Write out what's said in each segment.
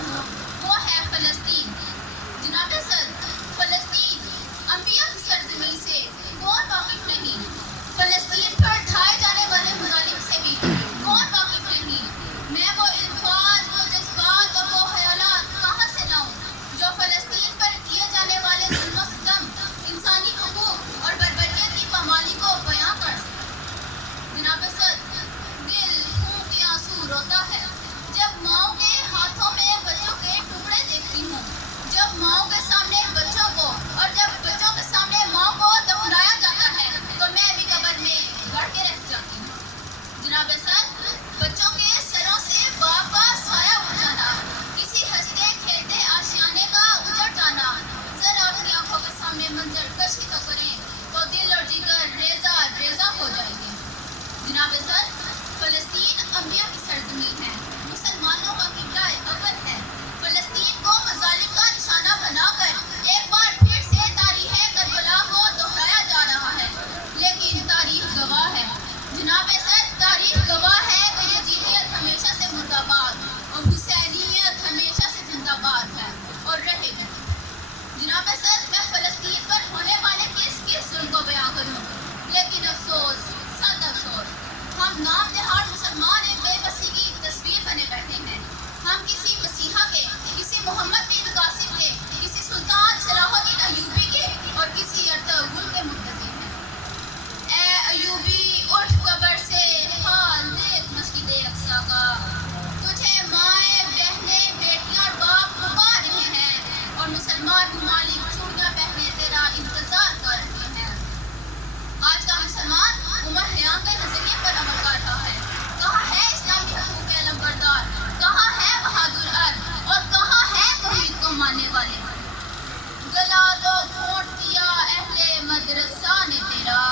ہوں وہ ہے فلسطین۔ جناب صدر، فلسطین انبیاء کی سرزمین سے کون واقف نہیں؟ فلسطین پر ڈھائے جانے والے مظالم سے بھی کون واقف نہیں؟ میں وہ الفاظ، وہ جذبات اور وہ خیالات کہاں سے لاؤں جو فلسطین پر کیے جانے والے ظلم و ستم، انسانی حقوق اور بربریت کی پامالی کو بیان کر سکوں؟ جناب صدر، دل خون کے آنسو روتا ہے جب ماؤں کے ہاتھوں میں بچوں کے ٹکڑے دیکھتی ہوں، جب ماؤں کے سامنے بچوں کو اور جب بچوں کے سامنے ماؤں کو دفنایا جاتا ہے تو میں بھی قبر میں گڑ کے رہ جاتی ہوں۔ جناب صدر، بچوں کے سروں سے باپ کا سایہ اٹھ جانا، کسی ہنستے کھیلتے آشیانے کا اجڑ جانا، ذرا اپنی آنکھوں کے سامنے منظر کشی تو کریں تو دل اور جگر ریزہ ریزہ ہو جائے گی۔ جناب صدر، فلسطین انبیاء کی سرزمین ہے، مسلمانوں کا قبلہ اول ہے۔ فلسطین کو مظالم کا نشانہ بنا کر ایک بار پھر سے تاریخ کربلا کو دہرایا جا رہا ہے، لیکن تاریخ گواہ ہے۔ جناب صدر، تاریخ گواہ ہے کہ یزیدیت ہمیشہ سے مردہ باد اور حسینیت ہمیشہ سے زندہ باد ہے اور رہے گی۔ جناب صدر، میں فلسطین پر ہونے والے کس ظلم کو بیان کروں، لیکن افسوس، سخت افسوس، ہم نام نہاد مسلمان ایک بے بسی کی تصویر بنے بیٹھے ہیں۔ ہم کسی مسیحا کے، کسی محمد بن قاسم کے، کسی سلطان صلاح الدین ایوبی کے اور کسی ارطغرل کے منتظر ہیں۔ اے ایوبی، اٹھ قبر سے، حال دیکھ مسجد اقصیٰ کا، تجھے مائیں، بہنیں، بیٹیاں اور باپ پکار رہے ہیں اور مسلمان ممالک چوڑیاں پہنے تیرا انتظار کر رہے ہیں۔ آج کا مسلمان عمر حیام کے نظریے پر عمل کر رہا ہے۔ کہاں ہے اسلامی حقوق علم بردار؟ کہاں ہے بہادر ارد اور کہاں ہے توحید کو ماننے والے؟ گلا تو گھونٹ دیا اہل مدرسہ نے تیرا،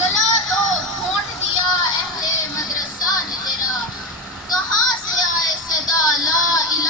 گلا تو گھونٹ دیا اہل مدرسہ نے تیرا، کہاں سے آئے صدا لا الہ